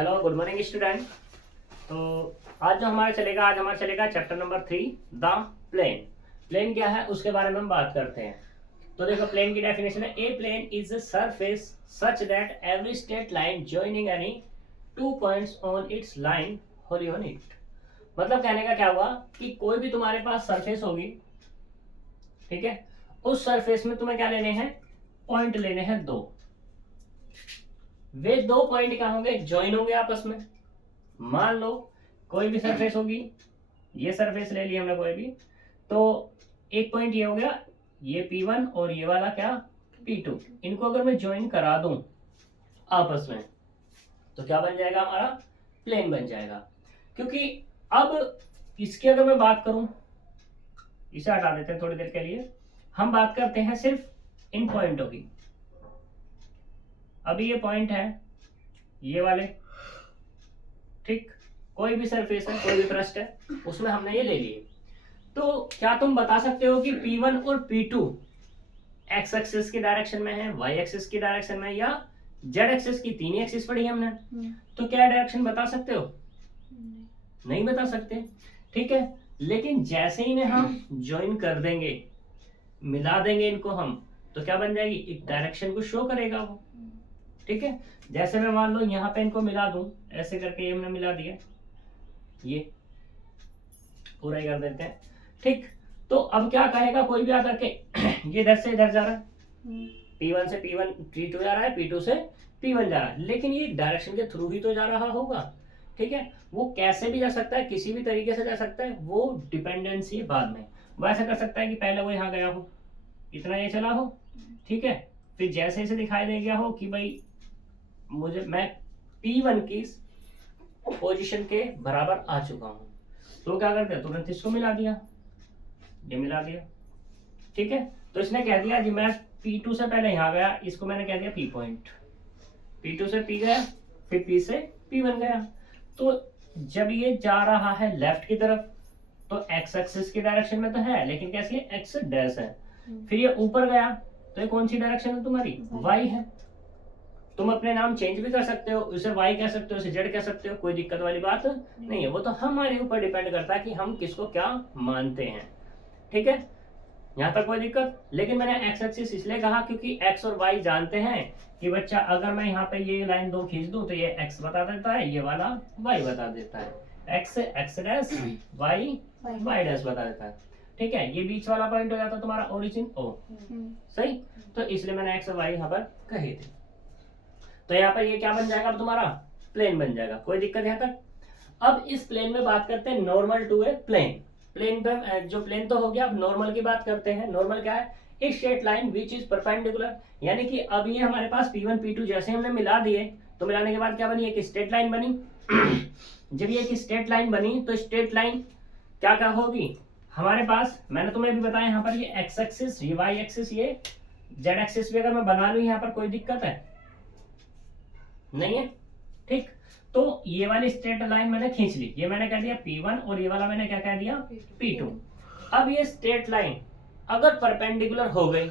Hello, good morning student. तो आज हमारा चलेगा chapter number 3 the plane. Plane क्या है उसके बारे में हम बात करते हैं। तो देखो, प्लेन की डेफिनेशन है, a plane is a surface such that every straight line joining any 2 points on its line wholly on it. मतलब कहने का क्या हुआ कि कोई भी तुम्हारे पास सरफेस होगी, ठीक है, उस सरफेस में तुम्हें क्या लेने हैं, पॉइंट लेने हैं दो। वे दो पॉइंट क्या होंगे, ज्वाइन होंगे आपस में। मान लो कोई भी सरफेस होगी, ये सरफेस ले ली हमने कोई भी, तो एक पॉइंट ये हो गया, ये P1 और ये वाला क्या P2। इनको अगर मैं ज्वाइन करा दूं आपस में तो क्या बन जाएगा, हमारा प्लेन बन जाएगा। क्योंकि अब इसकी अगर मैं बात करूं, इसे हटा देते हैं थोड़ी देर के लिए, हम बात करते हैं सिर्फ इन पॉइंटों की। अभी ये पॉइंट है ये वाले, ठीक, कोई भी सरफेस है, कोई भी पृष्ठ है, उसमें हमने ये ले लिए। तो क्या तुम बता सकते हो कि P1 और P2 एक्स एक्सिस की डायरेक्शन में है, वाई एक्सिस की डायरेक्शन में, या जेड एक्सिस की, तीन ही एक्सिस पढ़ी हमने, तो क्या डायरेक्शन बता सकते हो? नहीं बता सकते, ठीक है। लेकिन जैसे ही इन्हें हम ज्वाइन कर देंगे, मिला देंगे इनको हम, तो क्या बन जाएगी, एक डायरेक्शन को शो करेगा वो, ठीक है। जैसे मैं मान लो यहाँ पे इनको मिला दूं, ऐसे करके ये हमने मिला दिया, ये पूरा ही कर देते हैं, ठीक। तो अब क्या कहेगा कोई भी आकर के ये इधर से इधर जा रहा है, P1 से P2 जा रहा है, P2 से P1 जा रहा है, लेकिन ये डायरेक्शन के थ्रू ही तो जा रहा होगा, ठीक है। वो कैसे भी जा सकता है, किसी भी तरीके से जा सकता है, वो डिपेंडेंसी बाद में। वो ऐसा कर सकता है कि पहले वो यहाँ गया हो, इतना ये चला हो, ठीक है, फिर जैसे इसे दिखाई दे गया हो कि भाई मैं P1 की पोजीशन के बराबर आ चुका हूं, तो क्या करते हैं, तुरंत इसको मिला दिया, ये मिला दिया, ठीक है। तो इसने कह दिया जी मैं P2 से पहले यहां गया, इसको मैंने कह दिया P पॉइंट, P2 से P गया, फिर P से P1 गया। तो जब ये जा रहा है लेफ्ट की तरफ, तो एक्स एक्सिस की डायरेक्शन में तो है, लेकिन कैसी है, एक्स डैश है। फिर ये ऊपर गया, तो ये कौन सी डायरेक्शन है तुम्हारी, वाई है। तुम अपने नाम चेंज भी कर सकते हो, उसे वाई कह सकते हो, उसे जेड कह सकते हो, कोई दिक्कत वाली बात नहीं है। वो तो हमारे ऊपर डिपेंड करता है कि हम किसको क्या मानते हैं, ठीक है, यहाँ तक कोई दिक्कत। लेकिन मैंने एक्स एक्सिस इसलिए कहा क्योंकि एक्स और वाई जानते हैं कि बच्चा अगर मैं यहाँ पे ये लाइन दो खींच दूं तो ये एक्स बता देता है, ये वाला वाई बता देता है, X X dash, Y Y dash बता देता है, ठीक है। ये बीच वाला पॉइंट हो जाता है तुम्हारा ओरिजिन ओ, सही। तो इसलिए मैंने एक्स और वाई यहाँ पर कहे थे। तो यहाँ पर ये क्या बन जाएगा, अब तुम्हारा प्लेन बन जाएगा, कोई दिक्कत यहाँ तक। अब इस प्लेन में बात करते हैं normal to a plane. Plane पे जो प्लेन तो हो गया, अब नॉर्मल की बात करते हैं। नॉर्मल क्या है, ए straight line which is perpendicular, यानी कि अब ये हमारे पास P1 P2 जैसे हमने मिला दिए, तो मिलाने के बाद क्या बनी, एक स्ट्रेट लाइन बनी। जब ये एक स्ट्रेट लाइन बनी तो स्ट्रेट लाइन क्या क्या होगी हमारे पास, मैंने तुम्हें भी बताया, यहाँ पर ये एक्स एक्सिस, ये वाई एक्सिस, ये जेड एक्सिस भी अगर मैं बना लूं यहाँ पर, कोई दिक्कत है नहीं है, ठीक। तो ये वाली स्ट्रेट लाइन मैंने खींच ली, ये मैंने कह दिया P1 और ये वाला मैंने क्या कह दिया P2। अब ये स्ट्रेट लाइन अगर परपेंडिकुलर हो गई,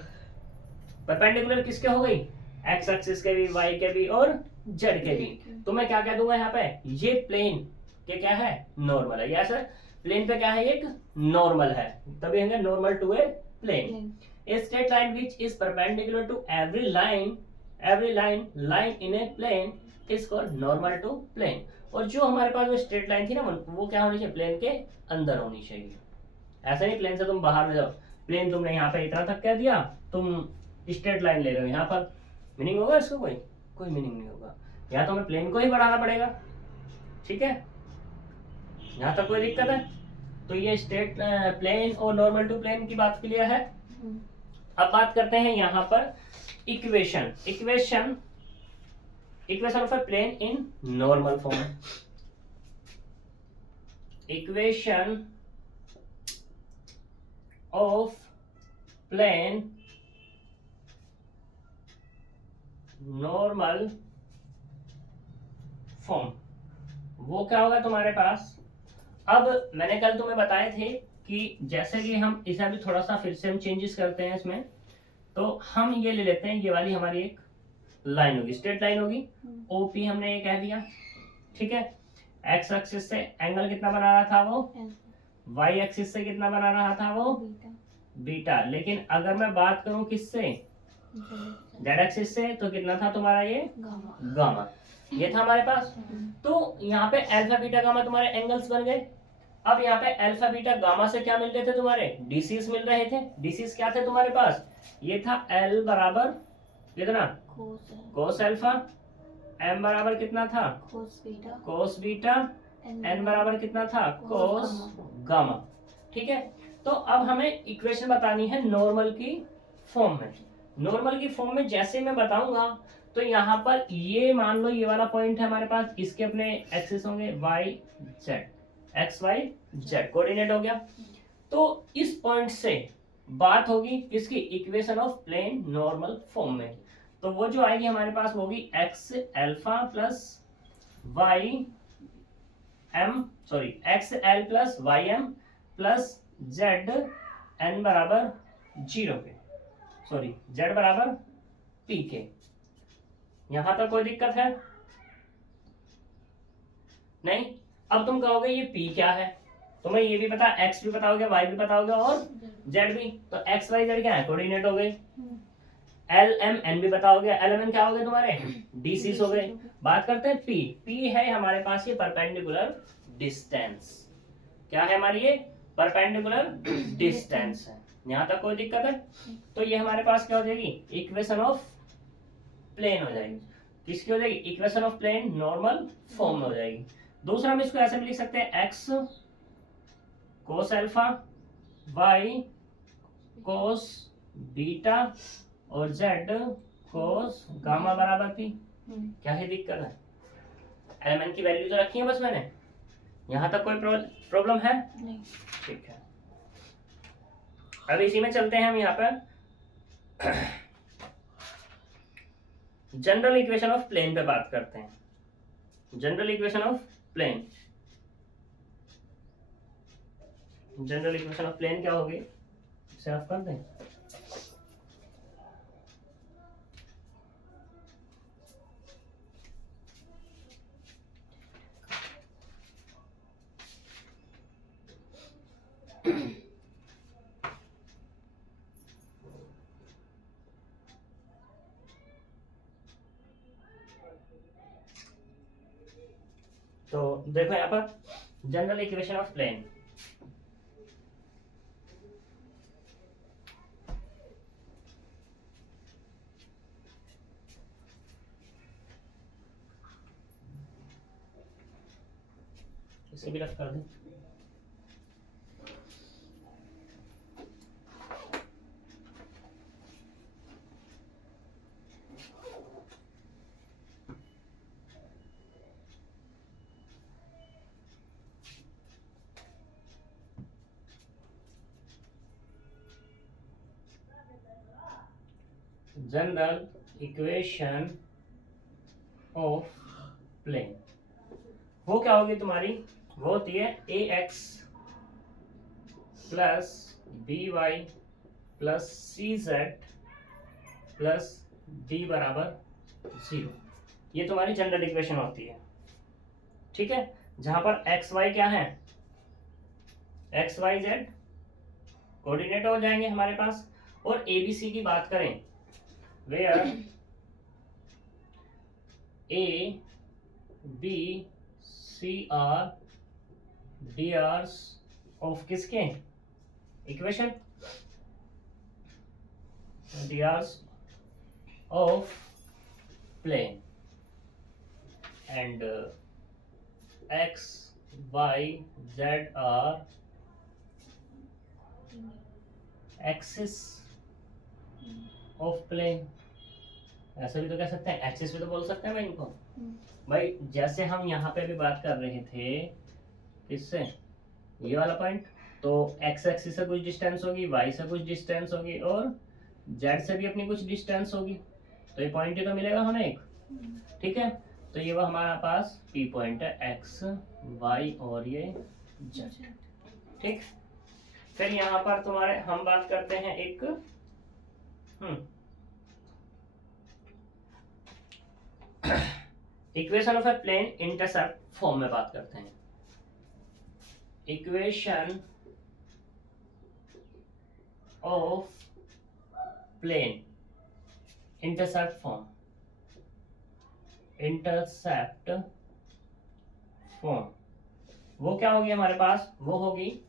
परपेंडिकुलर किसके हो गई, एक्स एक्सिस के भी, वाई के भी और जेड के भी, तो मैं क्या कह दूंगा यहाँ पे, ये प्लेन के क्या है, नॉर्मल है। यस सर, प्लेन पे क्या है, एक नॉर्मल है, तभी होंगे normal to a plane. A straight line which is perpendicular to every line line in a plane is called normal to plane। और जो हमारे पास वो स्ट्रेट लाइन थी ना, वो क्या होनी चाहिए, प्लेन के अंदर होनी चाहिए। ऐसा नहीं प्लेन से तुम बाहर में जाओ, प्लेन तुमने यहाँ पे इतना तक कह दिया, तुम स्ट्रेट लाइन ले रहे हो यहाँ पर, मीनिंग होगा इसको, कोई मीनिंग नहीं होगा। यहाँ तो हमें प्लेन को ही बढ़ाना पड़ेगा, ठीक है, यहाँ तक कोई दिक्कत है। तो ये स्ट्रेट प्लेन और नॉर्मल टू प्लेन की बात क्लियर है। अब बात करते हैं यहाँ पर equation of a plane in normal form. Equation of plane normal form, वो क्या होगा तुम्हारे पास। अब मैंने कल तुम्हें बताए थे कि जैसे कि हम इसे अभी थोड़ा सा फिर से हम चेंजेस करते हैं इसमें, तो हम ये ले लेते हैं, ये वाली हमारी एक लाइन होगी, स्ट्रेट लाइन होगी, ओपी हमने ये कह दिया, ठीक है। एक्स एक्सिस से एंगल कितना बना रहा था वो, वाई एक्सिस से कितना बना रहा था वो, बीटा। लेकिन अगर मैं बात करूं किससे, जेड एक्सिस से, तो कितना था तुम्हारा ये, गामा। ये था हमारे पास। तो यहाँ पे अल्फा बीटा गामा तुम्हारे एंगल्स बन गए। अब यहाँ पे अल्फा बीटा गामा से क्या मिल रहे थे तुम्हारे, डीसीज मिल रहे थे। डीसीज क्या थे तुम्हारे पास, ये था एल बराबर कितना, कोस अल्फा, एम बराबर कितना था, कोस बीटा, एन बराबर कितना था, कोस गामा। ठीक है। तो अब हमें इक्वेशन बतानी है नॉर्मल की फॉर्म में। नॉर्मल की फॉर्म में जैसे मैं बताऊंगा, तो यहाँ पर ये मान लो ये वाला पॉइंट है हमारे पास, इसके अपने एक्सिस होंगे Y Z, X Y Z coordinate हो गया। तो इस पॉइंट से बात होगी किसकी, equation of plane normal form में। तो वो जो आएगी हमारे पास वो होगी X alpha plus Y M, sorry X L plus Y M plus Z N बराबर 0 के, सॉरी जेड बराबर पी के। यहां तक कोई दिक्कत है नहीं। अब तुम कहोगे ये पी क्या है, तुम्हें ये भी पता, एक्स भी बताओगे, वाई भी बताओगे और जेड भी। तो एक्स वाई जेड क्या है, कोऑर्डिनेट हो गए। एल एम एन भी बताओगे, एल एम एन क्या हो गए तुम्हारे, डीसी हो गए। बात करते हैं पी। पी है हमारे पास ये परपेंडिकुलर डिस्टेंस। क्या है हमारी ये, परपेंडिकुलर डिस्टेंस है। यहां तक कोई दिक्कत है। तो ये हमारे पास क्या हो जाएगी, इक्वेशन ऑफ प्लेन हो जाएगी। किसकी हो जाएगी, equation of plane normal form में हो जाएगी। दूसरा हम इसको ऐसे भी लिख सकते हैं, X cos alpha Y cos beta और जेड कोस गामा बराबर पी। क्या है दिक्कत है, एलिमेंट की वैल्यू तो रखी है बस मैंने। यहां तक कोई प्रॉब्लम है नहीं, ठीक है। अब इसी में चलते हैं हम यहाँ पर जनरल इक्वेशन ऑफ प्लेन पे बात करते हैं। General equation of plane, general equation of plane क्या होगी, इसे ऑफ कर दें। तो देखो यहाँ पर जनरल इक्वेशन ऑफ प्लेन, इसे भी रख कर दें। जनरल इक्वेशन ऑफ प्लेन वो क्या होगी तुम्हारी, वो होती है a x plus b y plus c z plus d बराबर 0। ये तुम्हारी जनरल इक्वेशन होती है। ठीक है, जहां पर एक्स वाई क्या है, एक्स वाई जेड कोऑर्डिनेट हो जाएंगे हमारे पास। और ए बी सी की बात करें, where a b c are D R's of किसके equation, D R's of plane and x Y z are axis of plane. ऐसे भी तो कह सकते हैं, एक्सिस भी तो बोल सकते हैं भाई इनको। भाई जैसे हम यहाँ पे भी बात कर रहे थे किससे, ये वाला पॉइंट, तो एक्स एक्सिस से कुछ डिस्टेंस होगी, वाई से कुछ डिस्टेंस होगी और जेड से भी अपनी कुछ डिस्टेंस होगी। तो ये पॉइंट ही तो मिलेगा हमें एक। ठीक है, तो ये वो हमारा पास पी पॉइंट है, एक्स वाई और ये जेड। ठीक, फिर यहाँ पर तुम्हारे हम बात करते हैं एक equation of a plane intercept form में बात करते हैं। Equation of plane intercept form, intercept form वो क्या होगी हमारे पास, वो होगी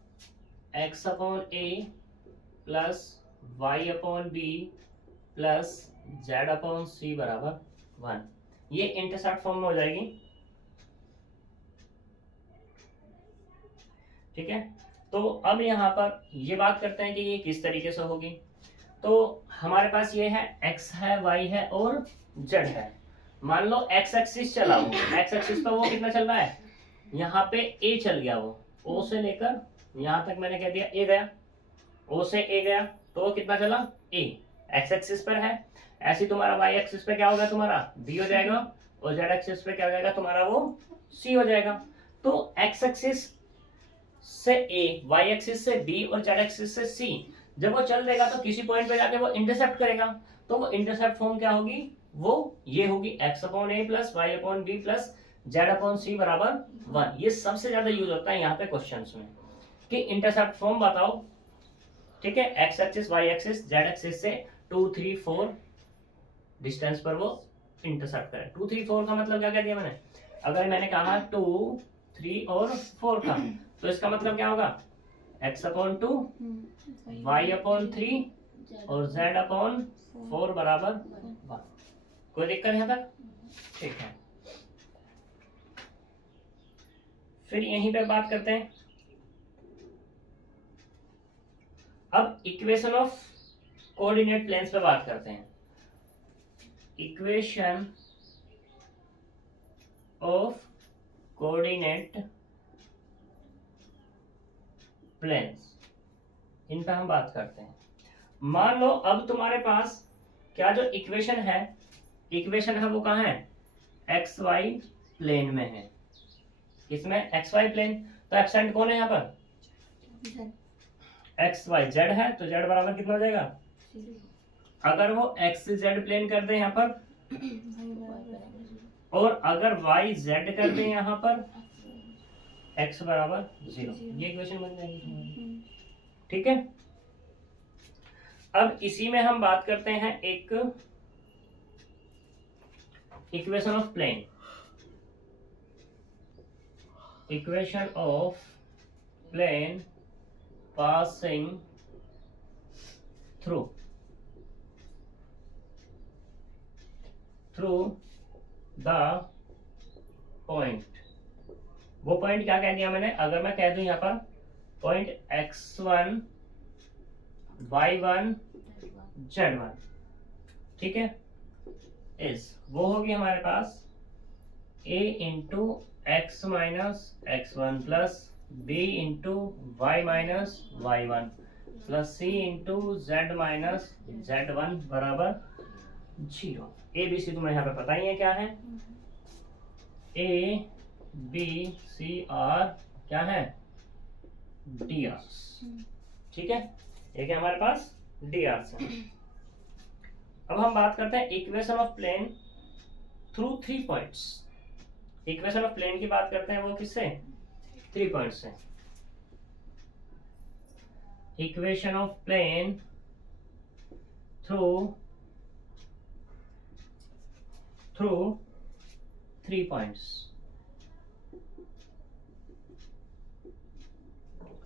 x upon a plus y upon b plus z upon c बराबर 1। ये इंटरसेप्ट फॉर्म में हो जाएगी। ठीक है, तो अब यहाँ पर ये बात करते हैं कि ये किस तरीके से होगी। तो हमारे पास ये है x है, y है और z है। मान लो x एक्सिस चला हो, x एक्सिस पर वो कितना चल रहा है, यहाँ पे a चल गया, वो o से लेकर यहाँ तक मैंने कह दिया a गया, o से a गया, तो वो कितना चला a, x एक्सिस पर है। ऐसे तुम्हारा y एक्सिस पे क्या होगा, तुम्हारा b हो जाएगा, और z एक्सिस पे क्या हो जाएगा तुम्हारा, वो c हो जाएगा। तो x एक्सिस से a, y एक्सिस से b और z एक्सिस से c जब वो चल देगा तो किसी पॉइंट पे जाके वो इंटरसेप्ट करेगा। तो वो इंटरसेप्ट फॉर्म क्या होगी, वो ये होगी x upon a plus y upon b plus z upon c बराबर 1। ये सबसे ज्यादा यूज होता है यहाँ पे क्वेश्चंस में कि इंटरसेप्ट फॉर्म बताओ। ठीक है, x axis, y axis, z axis से 2, 3, 4 डिस्टेंस पर वो इंटरसेप्ट करे। 2, 3, 4 का मतलब क्या कह दिया मैंने, अगर मैंने कहा 2, 3 और 4 का, तो इसका मतलब क्या होगा, x अपॉन 2, y अपॉन 3 और z अपॉन 4 बराबर 1। कोई दिक्कत यहाँ तक? ठीक है, फिर यहीं पे बात करते हैं। अब इक्वेशन ऑफ कोऑर्डिनेट प्लेन्स पे बात करते हैं। इक्वेशन ऑफ कोऑर्डिनेट प्लेन्स, इन पे हम बात करते हैं। मान लो अब तुम्हारे पास क्या जो इक्वेशन है वो कहाँ है, एक्स वाई प्लेन में है। किसमें, एक्स वाई प्लेन। तो एब्सेंट कौन है यहाँ पर, एक्स वाई, जेड है, तो जेड बराबर कितना हो जाएगा, अगर वो एक्स जेड प्लेन कर दे यहाँ पर, और अगर वाई जेड कर दे यहाँ पर, एक्स बराबर 0, ये इक्वेशन बन जाएगी। ठीक है, अब इसी में हम बात करते हैं एक equation of plane. Equation of plane passing through the point. वो पॉइंट क्या कह दिया मैंने, अगर मैं कह दूं यहाँ पर पॉइंट x1 y1 z1, ठीक है, इस वो होगी हमारे पास a into X minus x1 plus b into Y minus y1 plus c into z minus z1 बराबर 0। ए बी सी तुम्हें यहाँ पे पता ही है क्या है, ए बी सी आर क्या है, डी आर्स। ठीक है, एक है हमारे पास डी आर्स है। अब हम बात करते हैं equation of plane through 3 points. Equation of plane की बात करते हैं, वो किससे, 3 पॉइंट्स से। Equation of plane through 3 points.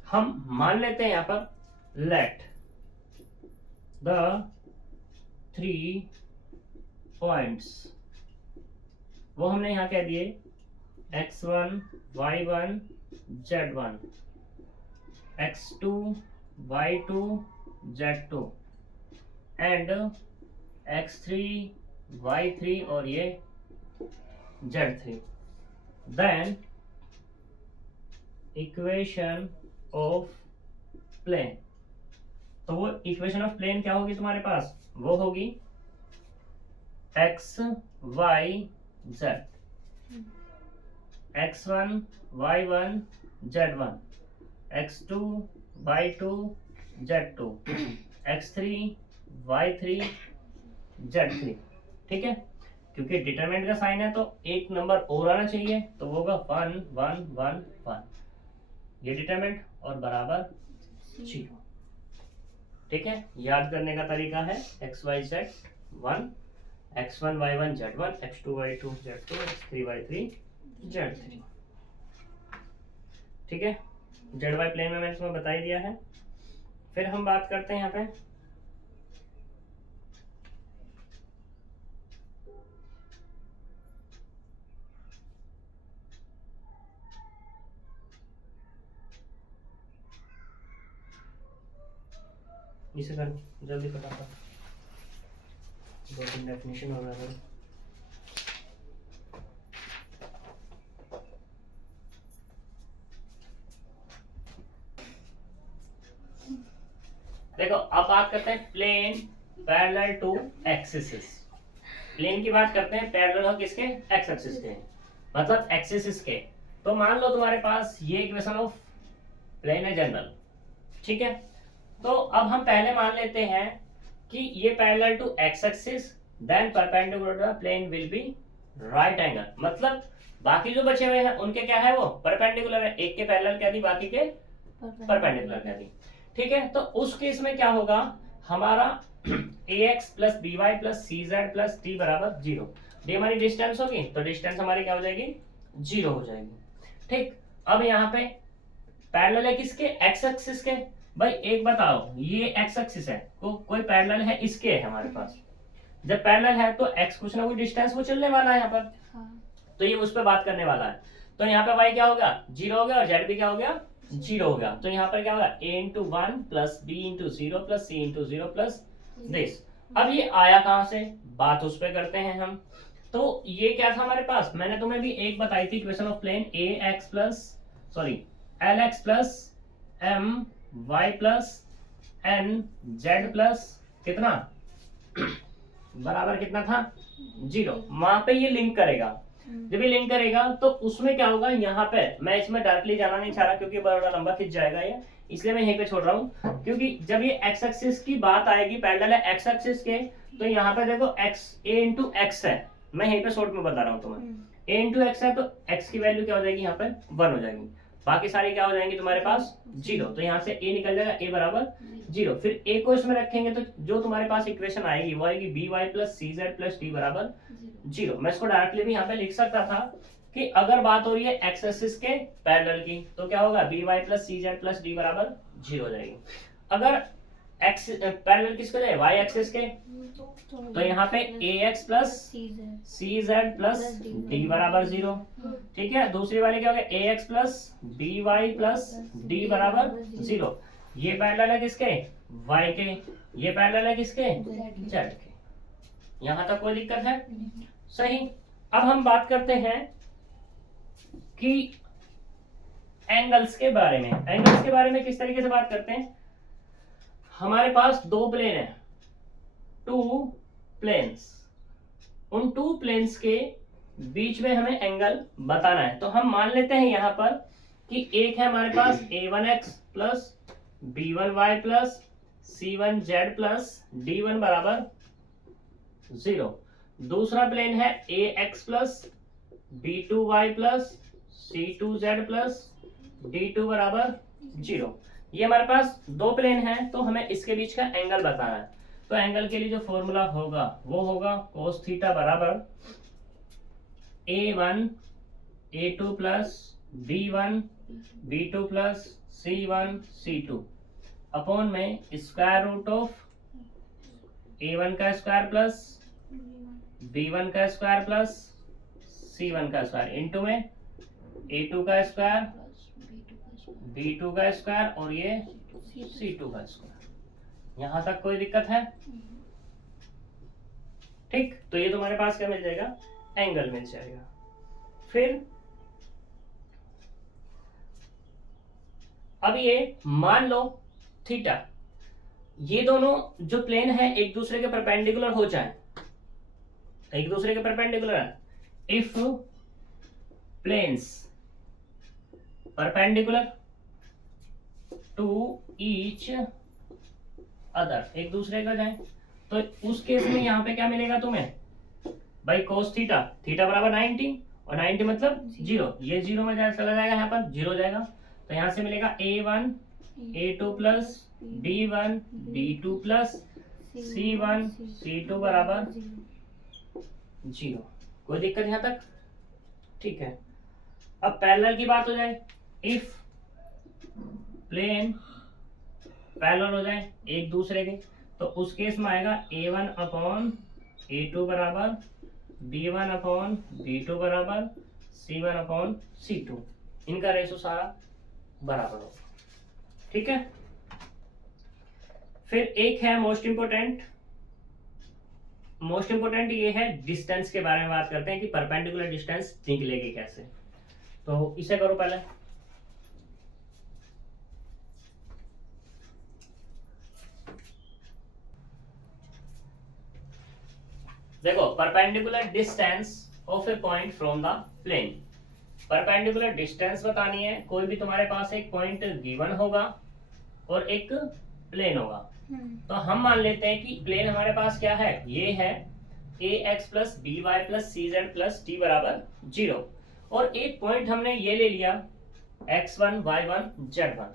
हम मान लेते हैं यहां पर लेट द 3 पॉइंट्स, वो हमने यहां कह दिए x1 y1 z1, x2 y2 z2 and x3 y3 और ये z3। Then equation of plane, तो वो इक्वेशन ऑफ प्लेन क्या होगी तुम्हारे पास, वो होगी x y z, x1 y1 z1, x2 y2 z2, x3 y3 z3। ठीक है, क्योंकि डिटरमिनेंट का साइन है तो एक नंबर और आना चाहिए, तो वो होगा 1 1 1 1, ये डिटरमिनेंट और बराबर 0। ठीक है, याद करने का तरीका है x Y Z 1, x1 y1 z1, x2 y2 z2, x3 y3 z3। ठीक है, जेड वाई प्लेन में मैंने तुम्हें बता ही दिया है। फिर हम बात करते हैं यहाँ पे इसे कर जल्दी फटाफट, 2-3 डेफिनेशन हो रहा है। देखो अब बात करते हैं plane parallel to axis. Plane की बात करते हैं, पैरेलल हो किसके, एक्स एक्सिस के, मतलब एक्सिस के। तो मान लो तुम्हारे पास ये इक्वेशन ऑफ प्लेन है जनरल। ठीक है, तो अब हम पहले मान लेते हैं कि ये parallel to X axis, then perpendicular to the plane will be right angle. मतलब बाकी जो बचे हुए हैं उनके क्या है, वो परपेंडिकुलर है, एक के पैरेलल क्या दी, बाकी के परपेंडिकुलर क्या दी। ठीक है, तो उस केस में क्या होगा, हमारा ax plus b y plus c z plus t बराबर 0। ये हमारी डिस्टेंस होगी, तो डिस्टेंस हमारी क्या हो जाएगी, 0 हो जाएगी। ठीक, अब यहाँ पे पैरेलल है किसके, एक्स एक्सिस के। भाई एक बताओ, ये एक्स एक्सिस है, कोई पैरेलल है इसके है हमारे पास। जब पैरेलल है तो एक्स कुछ ना कुछ डिस्टेंस वो चलने वाला है यहाँ पर, तो ये उस पर बात करने वाला है। तो यहाँ पे वाई क्या होगा, 0 हो गया, और जेड भी क्या हो गया, 0 हो गया। तो यहाँ पर क्या होगा, a into 1 plus b into 0 plus c into 0 plus this. अब ये आया कहाँ से, बात उस पर करते हैं हम। तो ये क्या था हमारे पास, मैंने तुम्हें भी एक बताई थी equation of plane lx plus m y plus n z plus कितना बराबर कितना था, 0। वहां पे ये लिंक करेगा, जब ये लिंक करेगा तो उसमें क्या होगा, यहाँ पे मैं इसमें डायरेक्टली जाना नहीं चाह रहा क्योंकि बड़ा लंबा खिंच जाएगा ये, इसलिए मैं यहीं पे छोड़ रहा हूँ। क्योंकि जब ये एक्स एक्सिस की बात आएगी, पैरेलल है एक्स एक्सिस के, तो यहाँ पे देखो x a इंटू एक्स है, मैं यहीं पे शॉर्ट में बता रहा हूँ तुम्हें। a इंटू एक्स है तो x की वैल्यू क्या हो जाएगी, यहाँ पे 1 हो जाएगी, बाकी सारी क्या हो जाएंगी तुम्हारे पास 0। तो यहाँ से a निकल जाएगा, a बराबर 0। फिर a को इसमें रखेंगे तो जो तुम्हारे पास इक्वेशन आएगी वो आएगी B y plus c z plus d बराबर 0। मैं इसको डायरेक्टली भी यहाँ पे लिख सकता था कि अगर बात हो रही है एक्स एक्सिस के पैरेलल की, तो क्या होगा, B y plus c z plus d बराबर 0 हो जाएगी। अगर एक्स पैरेलल किसको जाए, वाई एक्सिस के, तो यहाँ पे a x plus c z plus d बराबर 0। ठीक है, दूसरी वाली क्या हो गया, a x plus b y plus d बराबर 0। ये पैरेलल है किसके, वाई के, ये पैरेलल है किसके, जेड के। यहाँ तक कोई दिक्कत है, सही। अब हम बात करते हैं कि एंगल्स के बारे में। एंगल्स के बारे में किस तरीके से बात करते हैं, हमारे पास दो प्लेन है, 2 प्लेन्स, उन 2 प्लेन्स के बीच में हमें एंगल बताना है। तो हम मान लेते हैं यहाँ पर कि एक है हमारे पास a1x plus b1y plus c1z plus d1 बराबर 0। दूसरा प्लेन है ax plus b2y plus c2z plus d2 बराबर 0। ये हमारे पास दो प्लेन हैं, तो हमें इसके बीच का एंगल बताना है। तो एंगल के लिए जो फॉर्मूला होगा वो होगा cos थीटा बराबर a1 a2 plus b1 b2 plus c1 c2 upon में स्क्वायर रूट ऑफ a1 का स्क्वायर प्लस b1 का स्क्वायर प्लस c1 का स्क्वायर इंटू में a2 का स्क्वायर b2 का स्क्वायर और ये c2 का स्क्वायर। यहां तक कोई दिक्कत है, ठीक। तो ये तुम्हारे पास क्या मिल जाएगा, एंगल मिल जाएगा। फिर अब ये मान लो थीटा, ये दोनों जो प्लेन है एक दूसरे के परपेंडिकुलर हो जाए, एक दूसरे के परपेंडिकुलर है, if planes perpendicular to each other, एक दूसरे का जाए, तो उस केस में यहाँ पे क्या मिलेगा तुम्हें, भाई कोस थीटा, थीटा बराबर 90 और 90 मतलब 0, ये 0 में चला जाएगा, यहाँ पर 0 जाएगा, तो यहाँ से मिलेगा a1 a2 plus b1 b2 plus c1 c2 बराबर 0। कोई दिक्कत यहाँ तक? ठीक है। अब पैरेलल की बात हो जाए, इफ प्लेन पैरेलल हो जाए एक दूसरे के, तो उस केस में आएगा a1 अपॉन a2 बराबर b1 अपॉन b2 बराबर c1 अपॉन c2, इनका रेशो सारा बराबर होगा। ठीक है। फिर एक है मोस्ट इंपोर्टेंट ये है डिस्टेंस के बारे में बात करते हैं कि परपेंडिकुलर डिस्टेंस निकलेगी कैसे। तो इसे करो पहले। देखो, perpendicular distance of a point from the plane, perpendicular distance बतानी है। कोई भी तुम्हारे पास एक पॉइंट गिवन होगा और एक प्लेन होगा, तो हम मान लेते हैं कि प्लेन हमारे पास क्या है, ये है ax plus b y plus c z plus t बराबर 0, और एक पॉइंट हमने ये ले लिया x1 y1 z1।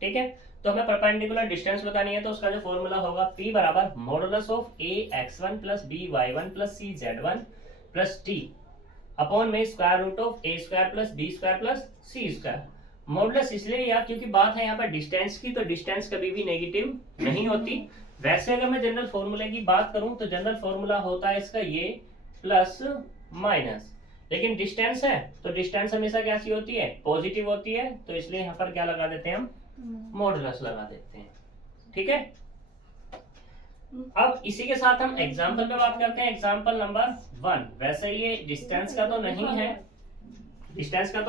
ठीक है। तो हमें परपेंडिकुलर डिस्टेंस बतानी है, तो उसका जो फॉर्मूला होगा p बराबर modulus of ax1 plus by1 plus cz1 plus t upon में square root of a square plus b square plus c square. Modulus इसलिए लिया क्योंकि बात है यहाँ पर डिस्टेंस की, तो डिस्टेंस कभी भी नेगेटिव नहीं होती। वैसे अगर मैं जनरल फॉर्मूले की बात करूं तो जनरल फॉर्मूला होता है इसका ये प्लस माइनस, लेकिन डिस्टेंस है तो डिस्टेंस हमेशा कैसी होती है, पॉजिटिव होती है, तो इसलिए यहाँ पर क्या लगा देते हैं हम, मॉडुलस लगा देते हैं। ठीक है। अब इसी के साथ हम एग्जाम्पल पे बात करते हैं, एग्जाम्पल नंबर 1। वैसे ये डिस्टेंस का तो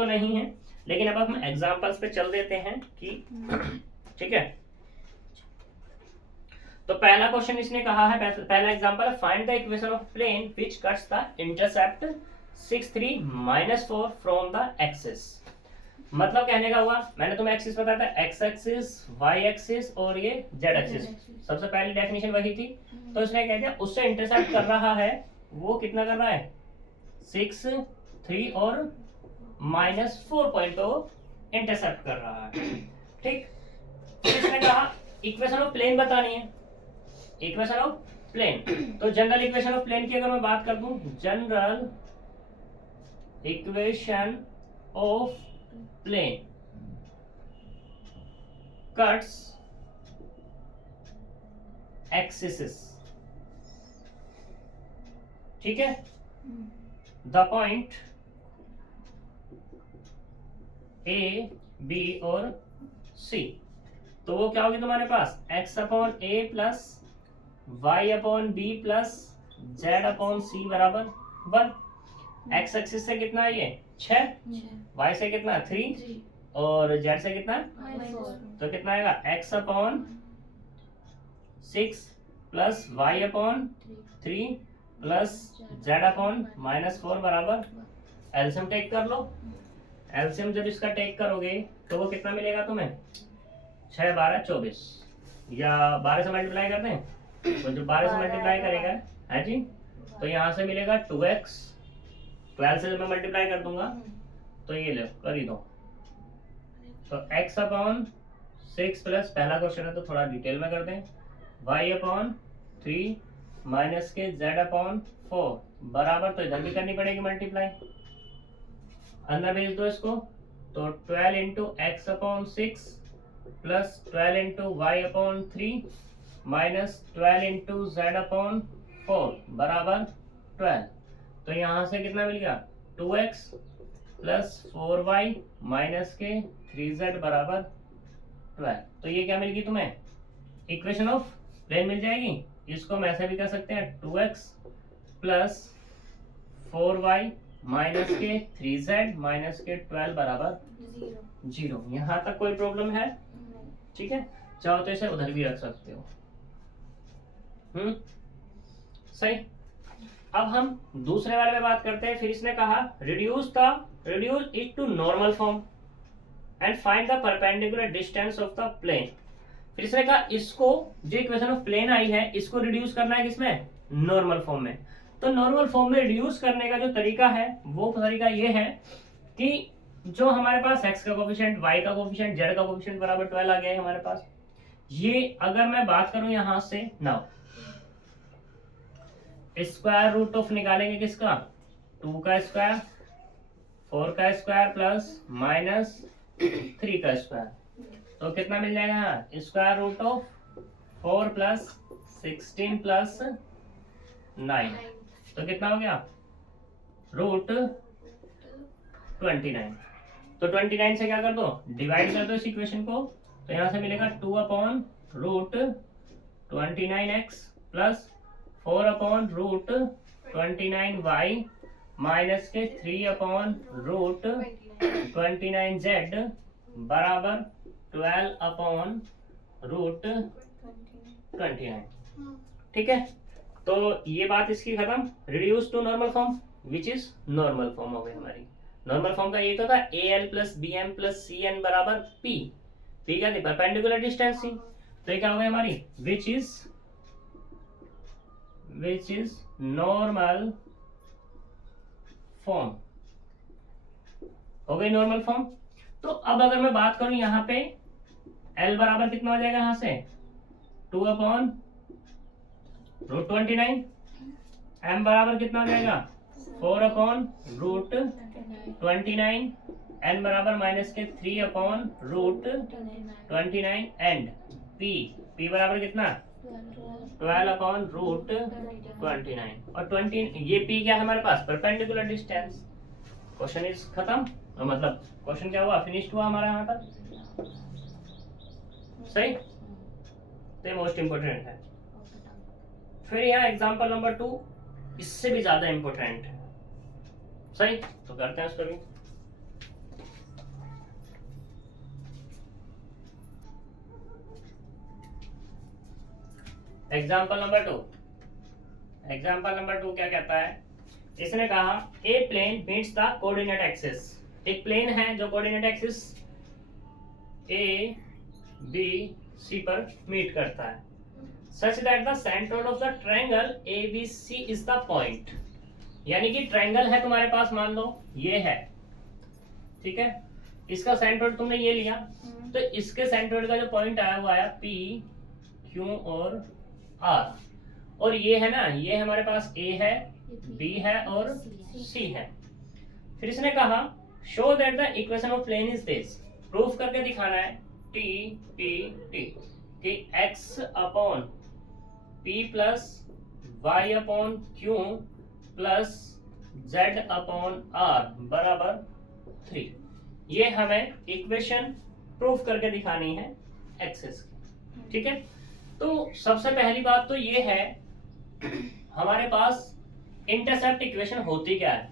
नहीं है, लेकिन अब हम एग्जाम्पल्स पे चल देते हैं कि ठीक है। तो पहला क्वेश्चन इसने कहा है, पहला example, find the equation of plane which cuts the intercept 6 3 -4 from the axis. मतलब कहने का हुआ, मैंने तुम्हें एक्सिस बताया था, एक्स एक्सिस, वाई एक्सिस और ये जेड एक्सिस। सबसे पहली डेफिनेशन वही थी, तो इसने कह दिया उससे इंटरसेप्ट कर रहा है, वो कितना कर रहा है, 6 3 और -4 पॉइंट पे वो इंटरसेप्ट कर रहा है। ठीक। फिर इसने कहा इक्वेशन ऑफ प्लेन बतानी है, इक्वेशन ऑफ प्लेन। तो जनरल इक्वेशन ऑफ प्लेन की अगर मैं बात कर दूं, general equation of plane cuts axis. ठीक है। द पॉइंट ए बी और सी, तो वो क्या होगी तुम्हारे पास, x upon a plus y upon b plus z upon c बराबर 1। x एक्सिस से कितना है ये 6, y से कितना 3 और z से कितना, तो कितना आएगा x upon 6 plus y upon 3 plus z upon -4 बराबर, एलसीएम टेक कर लो। एलसीएम जब इसका टेक करोगे तो वो कितना मिलेगा तुम्हें, 6 12 24, या 12 से मल्टीप्लाई करते हैं, तो जो 12 से मल्टीप्लाई करेगा है जी, तो यहाँ से मिलेगा 2x, 12 से जब मैं मल्टीप्लाई कर दूंगा तो ये लो कर ही दो, तो x अपॉन 6 प्लस, पहला क्वेश्चन है तो थोड़ा डिटेल में कर दें, y अपॉन 3 माइनस के z अपॉन 4 बराबर, तो इधर भी करनी पड़ेगी मल्टीप्लाई, अंदर भेज दो इसको, तो 12 into X upon 6 plus 12 into Y upon 3 minus 12 into Z upon 4 बराबर 12। तो यहाँ से कितना मिल गया, 2x प्लस 4y माइनस के 3z बराबर 12। तो ये क्या मिल गई तुम्हें, इक्वेशन ऑफ प्लेन मिल जाएगी। इसको हम ऐसे भी कर सकते हैं, 2x प्लस 4y माइनस के 3z माइनस के 12 बराबर 0। यहाँ तक कोई प्रॉब्लम है? ठीक है, चाहो तो इसे उधर भी रख सकते हो। सही। अब हम दूसरे वाले में बात करते हैं। फिर इसने कहा reduce it to normal form and find the perpendicular distance of the plane. फिर इसने कहा इसको, जो इक्वेशन ऑफ प्लेन आई है, इसको रिड्यूस करना है किसमें, नॉर्मल फॉर्म में। तो नॉर्मल फॉर्म में रिड्यूस करने का जो तरीका है वो तरीका ये है कि जो हमारे पास x का कोफिशिएंट, y का कोफिशिएंट, z का कोफिशिएंट बराबर 12 आ गया है हमारे पास। ये अगर मैं बात करूं यहां से नाउ स्क्वायर रूट ऑफ निकालेंगे किसका, 2 का स्क्वायर, 4 का स्क्वायर प्लस माइनस 3 का स्क्वायर, तो कितना मिल जाएगा, square root of 4 plus 16 plus 9, तो कितना हो गया, रूट 29। तो 29 से क्या कर दो, डिवाइड कर दो इस इक्वेशन को, तो यहां से मिलेगा 2 upon root 29x plus 4 upon root 29y minus के 3 अपॉन रूट 29z बराबर 12 अपॉन रूट 29। ठीक है, तो ये बात इसकी खत्म। Reduce to normal form which is normal form हो गई हमारी। नॉर्मल फॉर्म का ये तो था AL plus BM plus CN बराबर P, P क्या थी, परपेंडिकुलर डिस्टेंस थी, तो ये क्या हो गई हमारी, विच इज नॉर्मल फॉर्म, हो गई नॉर्मल फॉर्म। तो अब अगर मैं बात करूं यहाँ पे L बराबर कितना हो जाएगा, यहां से 2 अपॉन रूट 29, M बराबर कितना हो जाएगा 4 अपॉन रूट 29, n बराबर माइनस के 3 अपॉन रूट 29 एंड p बराबर कितना 12 अपॉन रूट 29 और 20, ये p क्या है हमारे पास, परपेंडिकुलर डिस्टेंस। क्वेश्चन इज खत्म, मतलब क्वेश्चन क्या हुआ, फिनिश्ड हुआ हमारा यहाँ पर, सही, तो मोस्ट इंपोर्टेंट है। फिर यहाँ एग्जांपल नंबर 2 इससे भी ज्यादा इंपोर्टेंट है, सही, तो करते हैं उस पर भी। एग्जाम्पल नंबर 2 क्या कहता है, इसने कहा a plane meets the coordinate axis. एक प्लेन है जो coordinate axis a b c पर मीट करता है, such that the centre of the triangle ABC is the point. यानी कि ट्रायंगल है तुम्हारे पास, मान लो ये है, ठीक है, इसका सेंट्रोइड तुमने ये लिया, तो इसके सेंट्रोइड का जो पॉइंट आया वो आया P, Q और R, और ये है ना, ये हमारे पास A है, B है और C है। फिर इसने कहा show that the equation of plane is this, proof करके दिखाना है T P T कि x upon P plus y upon Q plus z upon r बराबर 3। ये हमें इक्वेशन प्रूफ करके दिखानी है एक्सिस की, ठीक है। तो सबसे पहली बात तो ये है, हमारे पास इंटरसेप्ट इक्वेशन होती क्या है,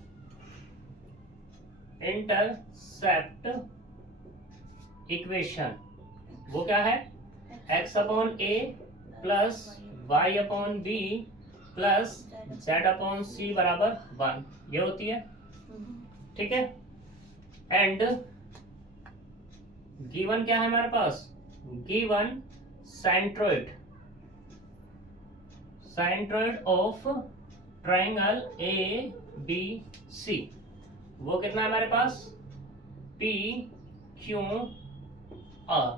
इंटरसेप्ट इक्वेशन वो क्या है, x upon a plus y upon b plus z upon c बराबर 1, ये होती है, ठीक है। एंड गिवन क्या है हमारे पास, given centroid of triangle ABC, वो कितना है हमारे पास, P Q R,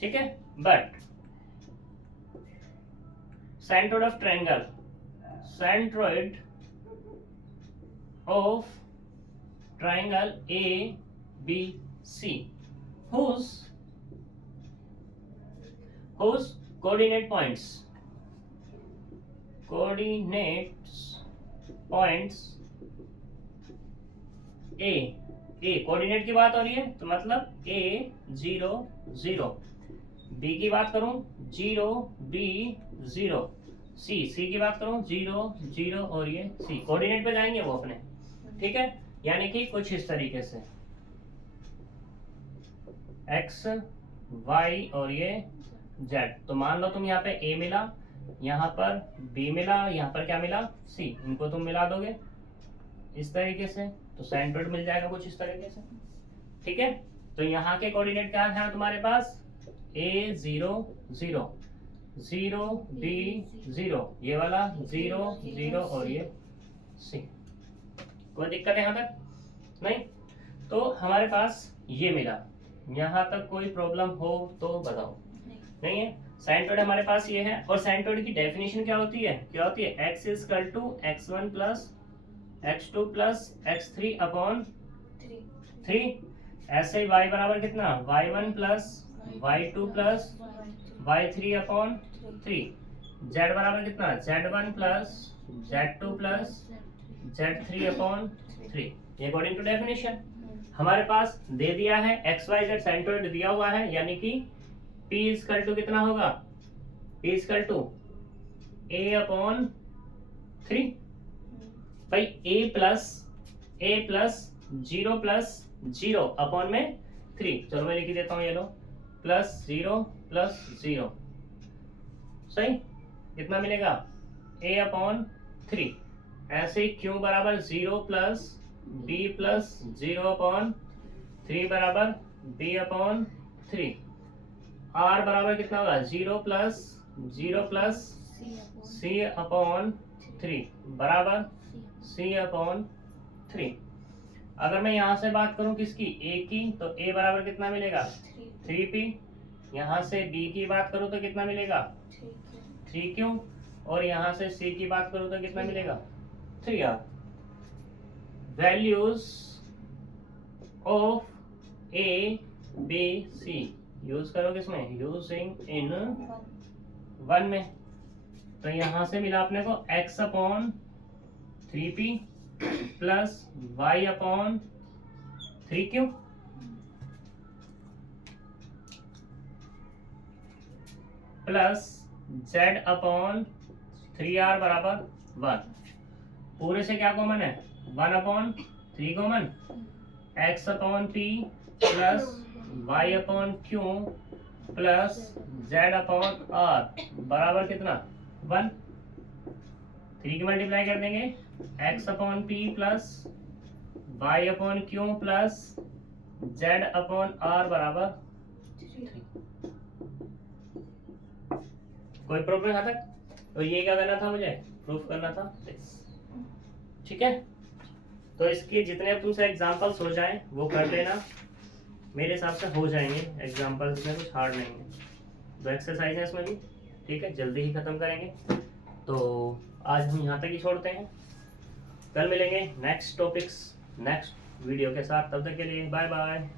ठीक है। But centroid of triangle, centroid of triangle ABC whose coordinate points A coordinate की बात हो रही है, तो मतलब A 0 0, B की बात करूं 0 B 0, C की बात करूं 0 0 और ये C, कोऑर्डिनेट पे जाएंगे वो अपने, ठीक है। यानी कि कुछ इस तरीके से x y और ये z, तो मान लो तुम यहाँ पे a मिला, यहाँ पर b मिला, यहाँ पर क्या मिला c, इनको तुम मिला दोगे इस तरीके से, तो सेंट्रोइड मिल जाएगा कुछ इस तरीके से, ठीक है। तो यहाँ के कोऑर्डिनेट क्या है तुम्हारे पास, a 0 0, 0 B 0, ये वाला 0 0 और ये C। कोई दिक्कत है यहाँ तक? नहीं। तो हमारे पास ये मिला, यहाँ तक कोई प्रॉब्लम हो तो बताओ। नहीं है। साइनटॉइड हमारे पास ये है, और साइनटॉइड की डेफिनेशन क्या होती है? क्या होती है? x equal to x1 plus x2 plus x3 upon 3। ऐसे ही y बराबर कितना? y1 plus y2 plus y3 upon 3। z बराबर कितना? z1 plus z2 plus z3 upon 3। ये अकॉर्डिंग टू डेफिनेशन हमारे पास दे दिया है, एक्स वाई जेड साइनटॉइड दिया हुआ है, यानी कि P इक्वल टू कितना होगा? P equal to a upon 3। भाई a प्लस 0 प्लस 0 अपॉन में 3। चलो मैं लिख देता हूँ, ये लो, प्लस 0 प्लस 0। सही, कितना मिलेगा? a upon 3। ऐसे ही q बराबर 0 प्लस b प्लस 0 अपॉन 3 बराबर b अपॉन 3। r बराबर कितना होगा? 0 प्लस c अपॉन 3 बराबर c अपॉन 3। अगर मैं यहाँ से बात करूँ किसकी? a की, तो a बराबर कितना मिलेगा? 3p। यहाँ से b की बात करूँ तो कितना मिलेगा? 3q। और यहाँ से c की बात करूँ तो कितना मिलेगा? 3r। Values of a b c use करो किसमें? यूजिंग इन 1 में। तो यहां से मिला अपने को x upon 3p plus y upon 3q plus z upon 3r बराबर 1। पूरे से क्या कॉमन है? 1 upon 3 common. x upon p plus y upon q plus z upon r बराबर कितना? 1। 3 की मल्टीप्लाई कर देंगे, x upon p plus y upon q plus z upon r बराबर 3। कोई प्रॉब्लम यहाँ तक? तो ये क्या करना था? मुझे प्रूफ करना था। ठीक है, तो इसके जितने तुमसे एग्जांपल्स हो जाएं वो कर देना, मेरे हिसाब से हो जाएंगे एग्जांपल्स में, कुछ हार्ड नहीं है। दो एक्सरसाइज है इसमें भी, ठीक है, जल्दी ही खत्म करेंगे। तो आज हम यहाँ तक ही छोड़ते हैं, कल मिलेंगे नेक्स्ट टॉपिक्स नेक्स्ट वीडियो के साथ। तब तक के लिए बाय बाय।